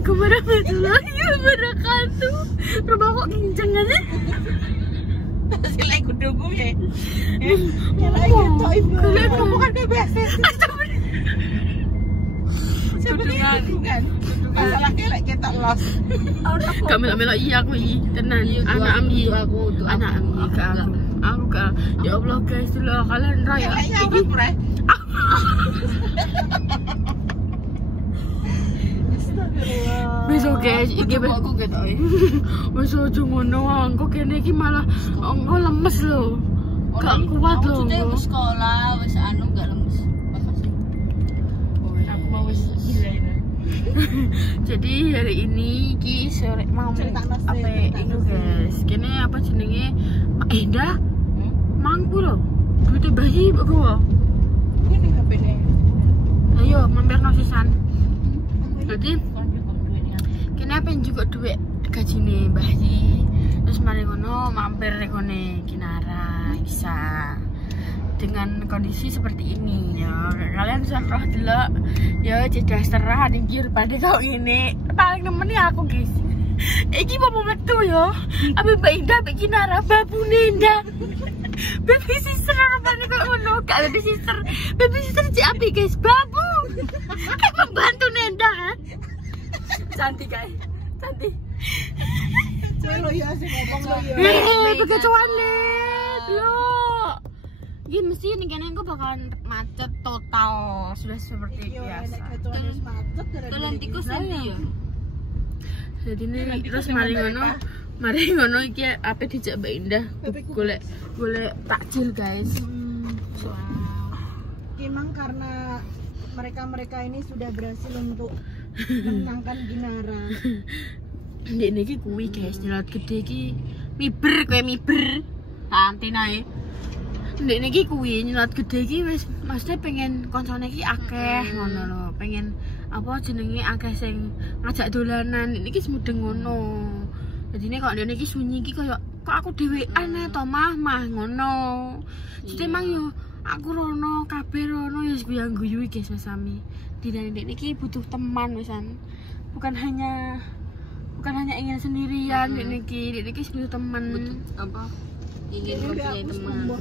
Assalamualaikum warahmatullahi wabarakatuh. Rumah kok kenceng aja. Sila ikut dulu ya. Kalau ibu Bukan ke biasa. Sebenarnya kan. Masalahnya lek kita los. Gak melok-melok iya aku iki, tenan. Anak ami aku, anak ami ke aku. Aku ke ya Allah guys, dulu kalian raya. Iki bre. Besok guys, iki aku ketok. wis aja ngono, engko kene iki malah engko lemes lho. Gak kuat lho. Maksudnya wis sekolah, wis anu gak lemes. Makasih. Aku mau wis gila ini. Jadi hari ini ki sore mau apa itu guys. Kene apa jenenge? Mak Endah. Mangku lho. Duit bayi kok gua. Ini HP-ne. Ayo mampir nosisan. Jadi kene apa juga duit gajine bayi. Terus mari ngono mampir rekone Kinara bisa. Dengan kondisi seperti ini ya kalian bisa roh dulu ya jeda serah tinggi pada kau ini paling nemeni aku guys iki mau metu ya abi Mbak Indah bikin Kinara babu Nenda baby sister rupanya kok ngono gak baby sister cek api guys babu kayak pembantu Nenda kan cantik guys cantik Lo ya sih ngomong lo ya. bekecuan lo Gini mesti nih kayaknya aku bakalan macet total sudah seperti biasa. Kalian tikus nanti ya. Jadi ini terus mari ngono iki apa dijak Mbak Indah golek takjil guys. Wow. Memang karena mereka ini sudah berhasil untuk menangkan Kinara. Ndek niki kuwi guys, nyelat gede iki miber kowe miber. Santai nae. Ndek niki kuwi nyelat gede iki wis maksudnya pengen koncone iki akeh ngono lho. Pengen apa jenenge akeh sing ngajak dolanan. Niki semudeng ngono. Jadine kok ndek niki sunyi iki kok aku dhewean ae to mah ngono. Jadi emang yo aku rono kabeh rono ya guyu-guyu guys Mas Sami. Dina ndek niki butuh teman wisan. Bukan hanya ingin sendirian ndek niki butuh teman. Apa? Ingin mempunyai teman.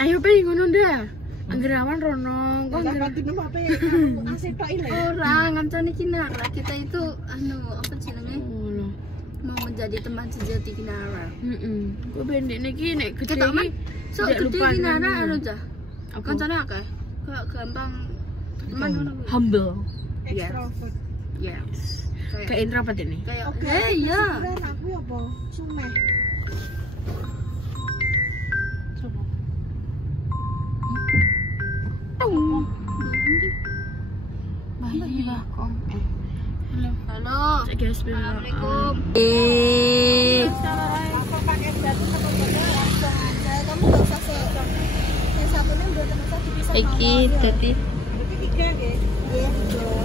Ayo pengen ngono ndah. Anggerawan rono, kok Dapatin apa ya? Asik tok ile. Ora ngancani Kinara. Kita itu apa jenenge? Mau menjadi teman sejati Kinara. Kok pendek niki nek gede iki sok gede Kinara anu cah. Apa? Kancane akeh. Kayak gampang teman ngono. Humble. Extrovert. Yes. Kayak introvert ini. Kayak Oke. iya. Aku apa? Sumeh. Bayi lah kok. Halo. Guys, Assalamualaikum. Aku pakai batu sama bola langsung aja. Kamu enggak usah sekarang. Yang satunya udah terpisah dipisah. Iki dadi Berarti 3 nggih. Nggih, betul.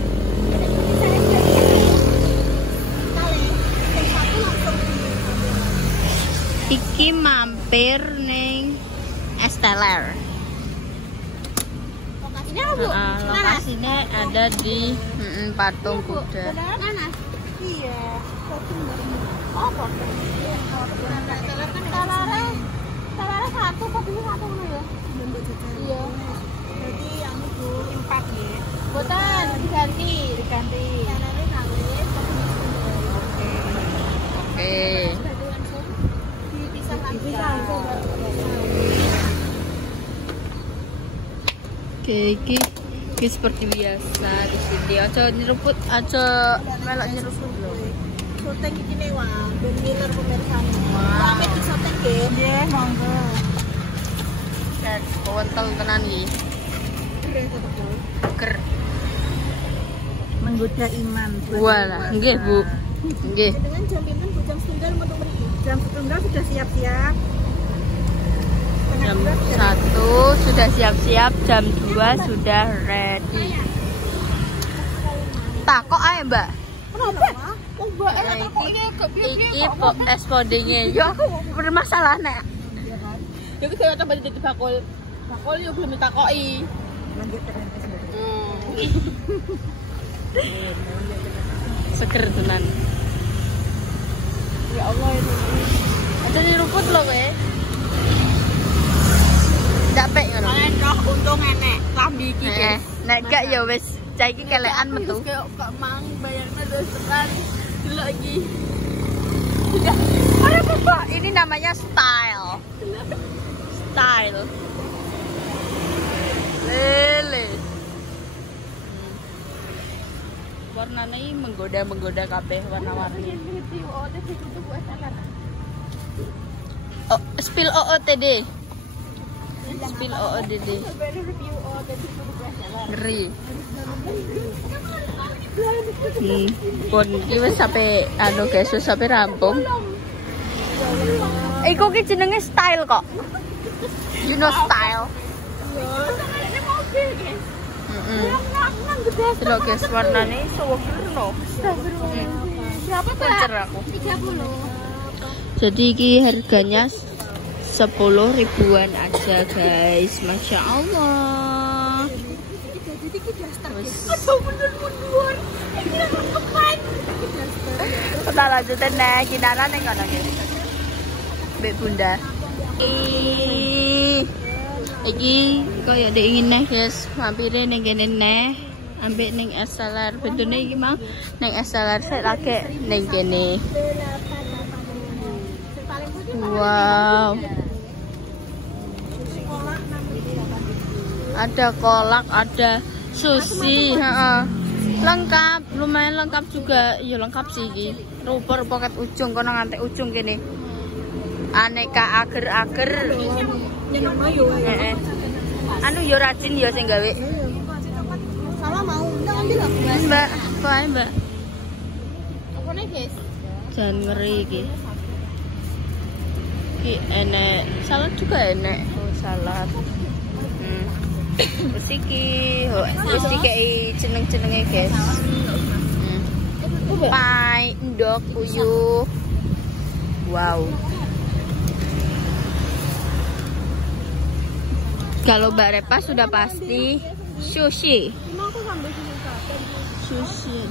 Yang satu langsung iki mampir ning Esteller. lokasinya Bu. Lokasinya ada di patung kuda. Nanas. Iya. Oh, kok. Salare satu, kopinya satu ngono ya. Iya. Berarti yang Bu 4 ya. Boten diganti. Salare kawis, kopinya satu. Oke. Berarti langsung dipisah langsung. Oke, iki seperti biasa di sini. Aja nyeruput, aja melok nyeruput lho. Syuting iki ne wae, ben ngiler pemirsane. Wow. Sampe di syuting nggih. Nggih, monggo. Cek kewontel tenan iki. Ker. Menggoda iman. Walah, nggih, Bu. Nggih. Dengan jam pinten Bu jam 9 metu mriki. Jam 9 sudah siap-siap. Jam 1 sudah siap-siap, jam 2 sudah ready. Takok ae, Mbak. Kenapa? Oh, Mbak, takoknya kok Iki respondingnya. Yo aku bermasalah nek. Ya wis kaya tambah dadi bakul. Bakul yo belum ditakoki. Seger tenan. Ya Allah itu. Aja diruput loh kowe. Capek ngono. Kalian roh untung enek lambi iki, guys. Nek gak ya wis cah iki kelekan metu. Kok mang bayangnya terus tekan delok iki. Apa? Ini namanya style. Style. Lele. Warnanya ini menggoda kabeh warna-warni. Oh, spill OOTD. Spill OOTD. Ngeri. Pun iki wis sampe anu guys, wis sampe rampung. Iku ki jenenge style kok. You know style. Delok guys, warnane sewerno. Berapa tuh? Pincer aku. 30. Jadi iki harganya 10 ribuan aja guys. Masya Allah. Kita lanjutin nih, Kinara nih kono guys. Mbak Bunda. Iki koyo ndek ingin nih guys, mampire ning kene neh. Ambek ning SLR. Bentune iki mah ning SLR sik lagi ning kene. Wow. Ada kolak, ada sushi, lengkap, lumayan lengkap juga. Ya lengkap sih iki. Ruper poket ujung kono ngantek ujung kene. Aneka ager-ager. Anu yo rajin yo sing gawe. Salah mau ambil aku. Mbak, bae Mbak. Apa nih, guys? Jangan ngeri iki. Iki enek, salad juga enek. Oh, salad. Terus iki, wis dikei jeneng-jenenge, guys. Pai, endok, puyuh. Wow. Kalau Mbak Repa sudah pasti sushi. Sushi.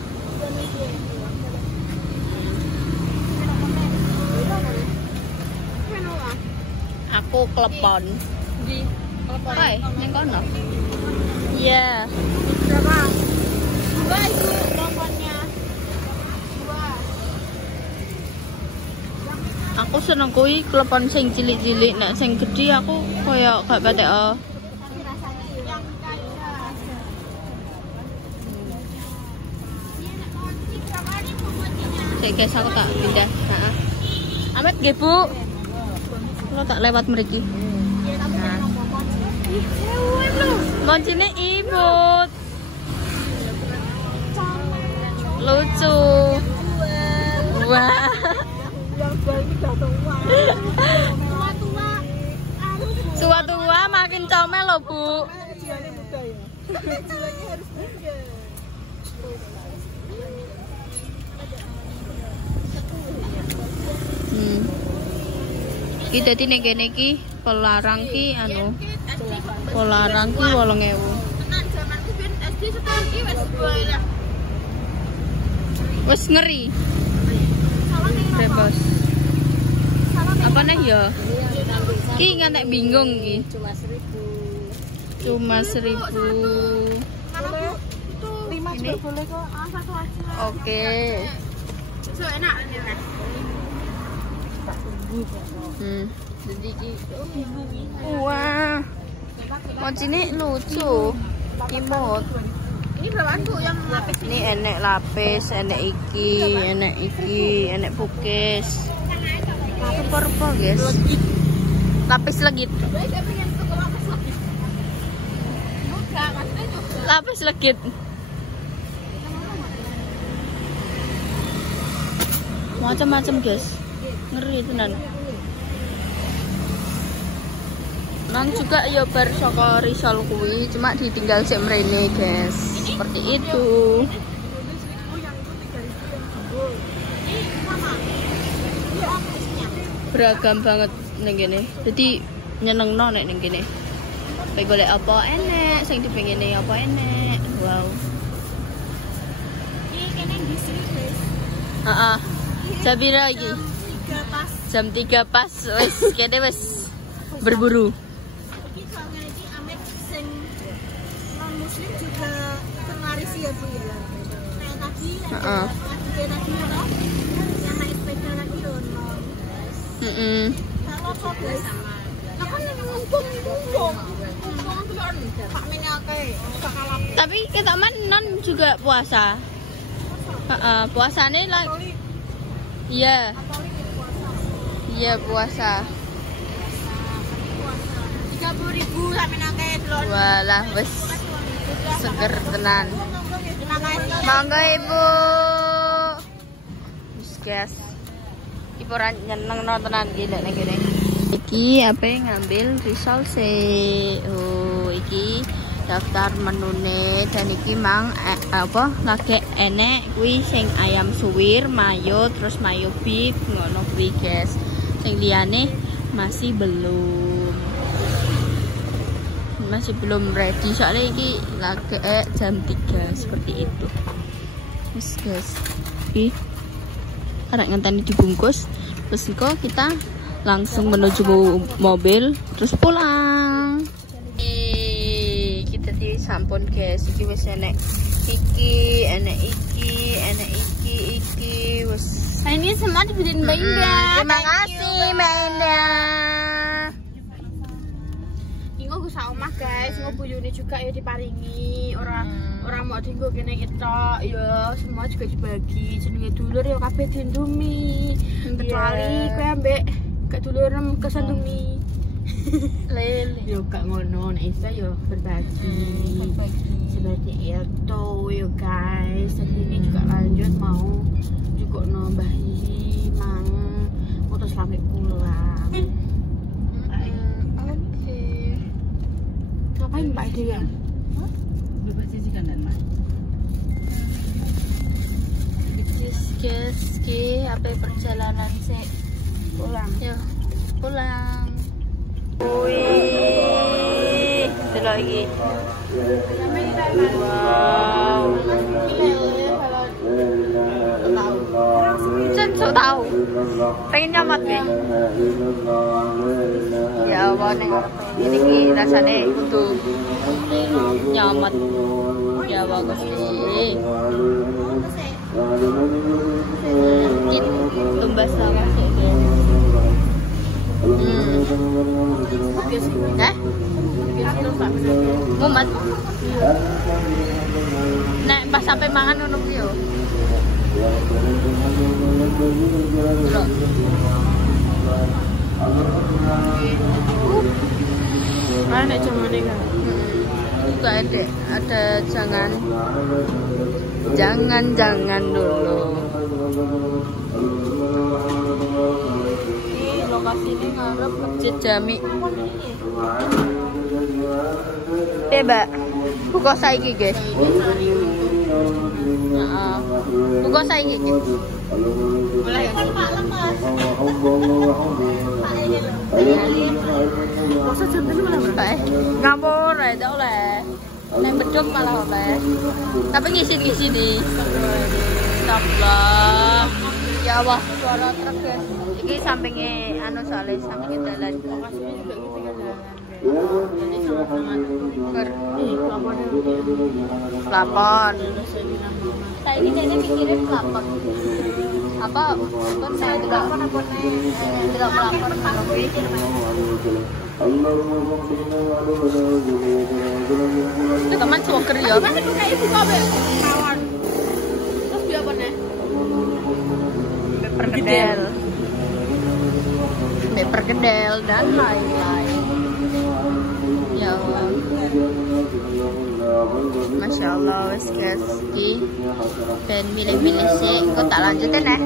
Aku klepon. Di telepon. Hai, neng kono. Iya. Berapa? 2 itu teleponnya. 2. Aku seneng kuwi klepon sing cilik-cilik, nek sing gedhi aku koyo gak patek. Cek guys, aku tak pindah. Heeh. Amit nggih, Bu. Lo tak lewat mriki. Nah. Moncine ibut. Lucu. Wah. Tua-tua makin comel loh, Bu. Iki dadi ning kene iki pelarang ki anu. Pelarang ki 8.000. Tenan zamanku ben SD setahun iki wis boleh. Wis ngeri. Bebas. Apa nih ya? Ki ngantek bingung ki. Cuma 1.000. Itu 5 juga boleh kok. Satu aja. Oke. So enak ini kan. Jadi ki. Wah. Moncine lucu. Imut. Ini berapaan Bu yang lapis Ini enek lapis, enek iki, enek pukis. Rupa-rupa guys. Lapis legit. Saya pengen tuh lapis lagi. Enggak, maksudnya juga. Lapis legit. Macam-macam guys. Ngeri tenan. Nang juga ya bar saka Risol kuwi, cuma ditinggal sik mrene guys. Seperti itu. Beragam banget ning kene. Dadi nyenengno nek ning kene. Pengen golek apa enek, sing dipengine apa enek. Wow. Jam pira iki? Jam 3 pas wis kene wis berburu. Iki soalnya iki amet sing non muslim juga terlaris ya Bu ya. Kayak tadi ada tadi apa? Yang naik sepeda lagi ono. Kalau fokus sama. Lah kan yang ngumpul dong. Pak Minake. Tapi kita non juga puasa. Puasane lah. Iya. Iya puasa. 30.000 sampe nake delok. Walah wis seger tenan. Terima kasih. Monggo Ibu. Wis guys. Iki ora nyeneng nontonan iki nek ning kene. Iki apa ngambil risol sih. Oh, iki daftar menune dan iki mang apa lagi enek kuwi sing ayam suwir, mayo, terus mayo beef ngono kuwi guys. Sing liyane masih belum ready soalnya iki lagi jam 3 seperti itu. Yes guys. Iki arek ngenteni dibungkus terus kok kita langsung menuju mobil terus pulang. Kita di sampun guys, iki wis enek iki, enek iki wis. Nah, ini semua dibeliin Mbak Indah. Terima kasih Mbak Indah. Inggo gus omah guys, inggo buyune juga ya diparingi, orang mau dienggo kene ketok ya, semua juga dibagi. Jenenge dulur ya kabeh diendumi. Kecuali kowe ambek gak dulurem kesandumi. Lele. Yo gak ngono, nek isa yo berbagi. Seperti itu yo guys. Jadi ini juga lanjut mau juga nambahi mang terus sampai pulang. Oke. Ngapain Mbak Ide ya? Bebas sisihkan dan Mas. Guys, apa perjalanan sih? Pulang. Yuk, pulang. Wih, delok iki. Wow. Cek tahu. Pengen nyamat deh. Ya Allah nih. Ini ki rasane kudu nyamat. Ya bagus sih. Tumbas sama sih guys. Mumet. Nek pas sampai mangan ngono ki yo. Nek jamane kan. Juga ada jangan dulu. Ini lokasi ini ngarep Masjid Jami. Mbak, buka saiki guys. Buka saiki guys. Boleh ya. Masa jam ini malah berapa? Ngapur aja oleh. Neng beduk malah oleh. Tapi ngisi di. Stop lah. Ya Allah, suara truk guys. Ini sampingnya anu soalnya sampingnya jalan. Lokasinya juga gitu kan jalan. Jadi sama-sama pelapon. Saya ini kayaknya mikirin pelapon. Apa? Pelapon saya pelapon apa nih? Tidak pelapon. Teman smoker ya. Mas itu kayak ibu kabe. Kawan. Terus dia apa nih? Perkedel dan lain-lain. Ya Allah. Masya Allah, wes guys, dan milih-milih sih, kok tak lanjutin ya?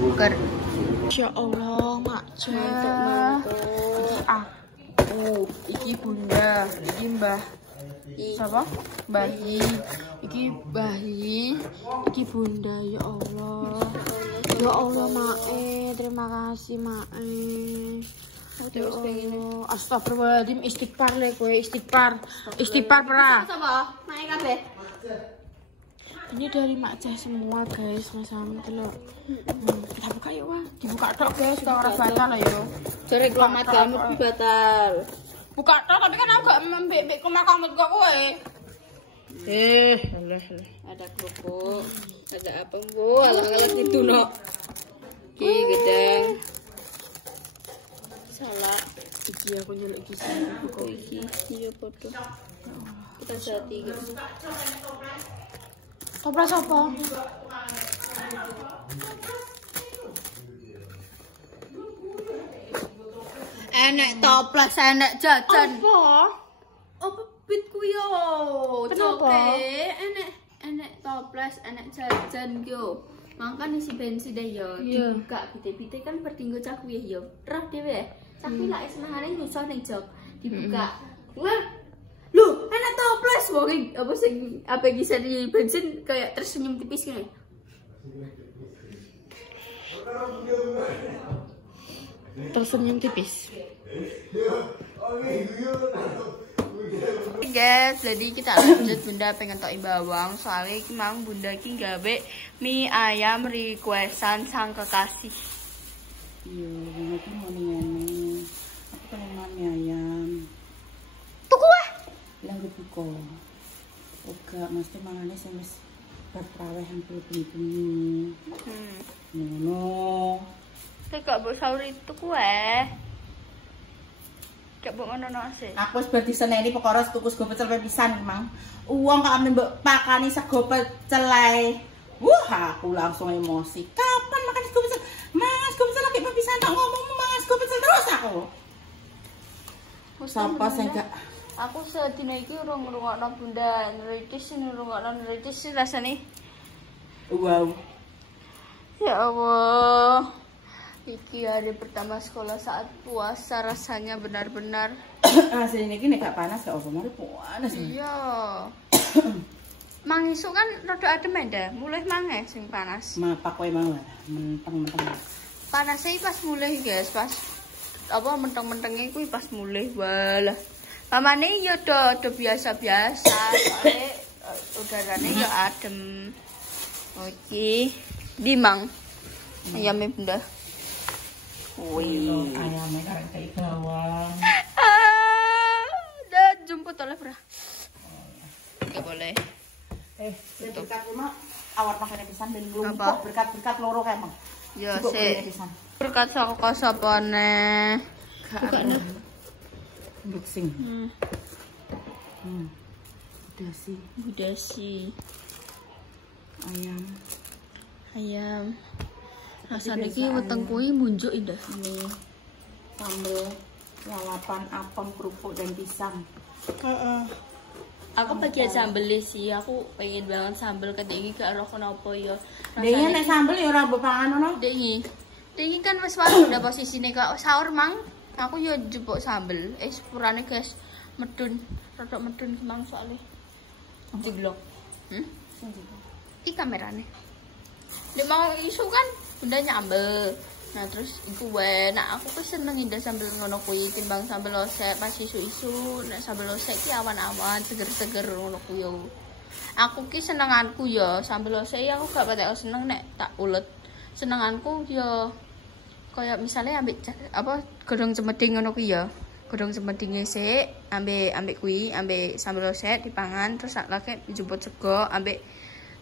Buker. Masya Allah, makcah. Iki aku, iki bunda, iki mbah. Siapa? Bayi. Iki bayi, iki bunda. Ya Allah. Ya Allah, Mae, terima kasih Mae. Terus pengen astagfirullahaladzim, istighfar le kowe, istighfar pra. Sapa? Naik kabeh. Ini dari Mak Ceh semua guys, sama telur. Kita buka yuk wah, dibuka tok guys, kalau ora batal ayo. Jare kelamat kamu batal. Buka tok tapi kan aku gak mbek kemak-kemak kok kowe. Alah. Ada kerupuk. Ada apa, Bu? Alah-alah gitu no. Ki gedeng. Salah. Iki aku njeluk iki sing Kok iki iya padha. Kita sati iki. Toples apa? Enek toples, enek jajan. Apa? Bitku yo. Kenapa? Enek toples, enek jajan yo. Makan isi bensin deh yo. Iya. Dibuka bite-bite kan bertinggo cah kuwi yo. Roh dhewe. Cah kuwi lak senengane nyusul ning jok. Dibuka. Wah. Loh, enek toples wong apa sing apa bisa di bensin kayak tersenyum tipis gini. Tersenyum tipis. Guys, jadi kita lanjut. Bunda pengen tok bawang soalnya mang Bunda ki gawe mie ayam requestan sang kekasih. Iya, aku mau ngene. Aku pengen mie ayam. Tuku weh. Lang buka. Oga, mesti mangane sing wis bertraweh hampir bengi. Ngono. Kayak gak mbok sauri tuku weh. Gak mbok ngono sih. Aku wis bar diseneni perkara tuku sego pecel pisan, Mang. Uang kok mbok pakani sego pecel ae. Wah, aku langsung emosi. Kapan makan sego pecel? Mangan sego pecel lagi pisan tak ngomong mangan sego pecel terus aku. Sapa sing gak Aku sedina iki urung ngrungokno Bunda ngeritis rasane. wow. Ya Allah. Iki hari pertama sekolah saat puasa rasanya benar-benar. Asline iki nek gak panas gak apa mari panas. Iya. Mang isuk kan rada adem dah, mulai maneh sing panas. Mapak kowe mau menteng-menteng. Panasnya pas mulai guys, pas apa menteng-mentengnya kuwi pas mulai walah. Mamane ya do biasa-biasa, soalnya udaranya ya adem. Oke, di Mang. Ayamnya Bunda. Wih. Ayamnya karek kayak bawang. Udah jemput oleh Bra. Gak boleh. Berkat rumah awar makan pisan ben nglumpuk berkat-berkat loro kae, Mang. Ya sik. Berkat saka sapane. Buka nih. Unboxing. Budasi. Ayam. Rasane iki weteng kuwi munjuk indah. Ini sambal lalapan, apem, kerupuk dan pisang. Aku bagian sambel sih. Aku pengen banget sambel kedingi gak roh kenapa ya. Dene nek sambel ya ora mbok pangan ono. Dengi kan wis wae udah posisine kok sahur Mang. Aku yo jupuk sambel. Sepurane guys, medun, rodok medun Mang soalnya. Jeblok. Iki kamerane. Nek mau isu kan Bunda nyambel. Nah terus iku wae. Nah aku ku seneng indah sambel ngono kuwi timbang sambel losek pas isu-isu. Nek sambel losek ki awan-awan, seger-seger ngono kuwi yo. Aku ki senenganku yo sambel losek aku gak patek seneng nek tak ulet. Senenganku yo kayak misalnya ambek apa godhong cemeding ngono kuwi ya. Godhong cemedinge sik ambek kuwi, ambek sambel losek dipangan terus sak lagi dijuput sego, ambek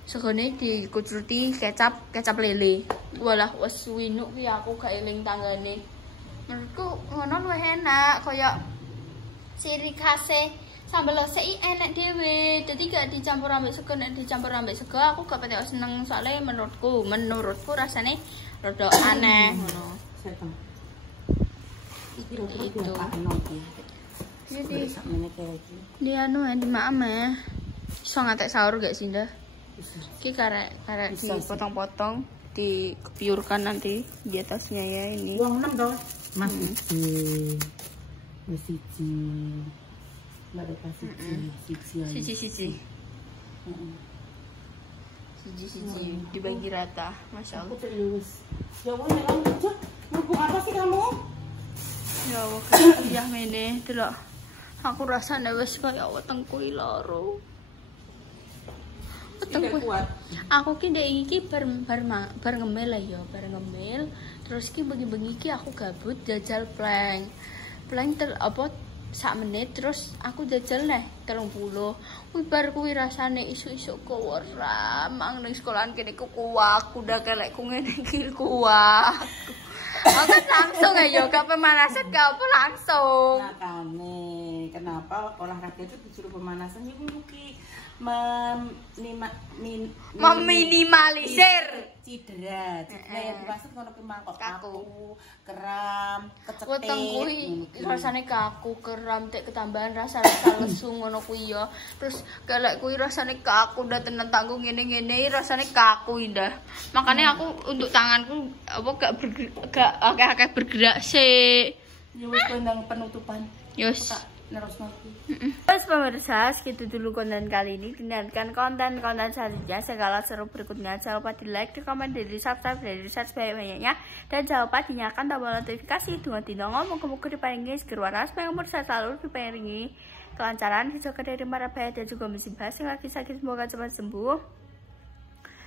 segone dikucuruti kecap lele. Walah wis winuk kuwi aku gak eling tanggane. Menurutku ngono luwih enak kayak ciri khase sambel losek enak dhewe. Dadi gak dicampur ambek sego, nek dicampur ambek sego aku gak patek seneng soalnya menurutku rasane rada aneh ngono. Itu. Jadi di anu di maam ya. Iso ngatek sahur gak sih ndah? Ki karek dipotong-potong, dikepiurkan nanti di atasnya ya ini. Uang 6 toh. Mas siji. Mereka siji. Siji dibagi rata, masya Allah. Ya kamu kerja, ngubung apa sih kamu? Ya oke, ya mene delok. Aku rasane wis kaya wetengku loro. Wetengku. Aku ki ndek iki bar ngemil ya, bar ngemil. Terus ki bengi-bengi ki aku gabut jajal plank. Plank apa sak menit terus aku jajal neh 30. Kuwi bar kuwi rasane isuk-isuk ora mang ning sekolahan kene ku aku udah kelekku ngene iki kuat. Aku langsung ayo gak pemanasan gak apa langsung. Makane kenapa olahraga itu disuruh pemanasan iki meminimalisir cedera. Cedera yang dimaksud ngono ki mangkok kaku, kram, kecetik. Weteng kuwi rasane kaku, kram, tek ketambahan rasa-rasa lesu ngono kuwi ya. Terus kelek kuwi rasane kaku ndak tenan tanggung ngene-ngene rasane kaku indah. Makanya aku untuk tanganku apa gak akeh-akeh bergerak sih. Ya wis nang penutupan. Yos. Terus nanti. Terus pemirsa, segitu dulu konten kali ini. Dengarkan konten-konten selanjutnya segala seru berikutnya. Jangan lupa di like, di komen, di subscribe, di share sebanyak-banyaknya. Dan jangan lupa dinyalakan tombol notifikasi. Tunggu-tunggu ngomong-ngomong diparingi segera waras. Umur saya selalu diparingi kelancaran, dijaga dari mara bahaya dan juga musibah. Yang lagi sakit semoga cepat sembuh.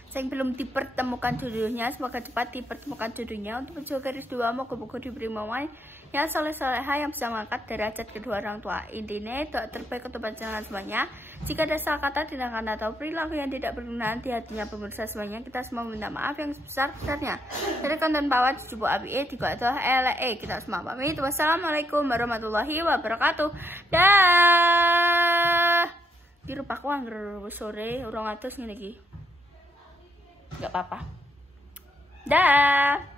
Yang belum dipertemukan jodohnya semoga cepat dipertemukan jodohnya. Untuk menjaga garis dua moga-moga diberi mawai yang soleh-soleha yang bisa mengangkat derajat kedua orang tua. Intinya doa terbaik untuk panjenengan semuanya. Jika ada salah kata, tindakan atau perilaku yang tidak berkenan di hatinya pemirsa semuanya, kita semua minta maaf yang sebesar-besarnya. Dari konten bawah Jubo ABE juga atau LE, kita semua pamit. Wassalamualaikum warahmatullahi wabarakatuh. Dah. Di rupaku angger sore 200 ngene iki. Enggak apa-apa. Dah.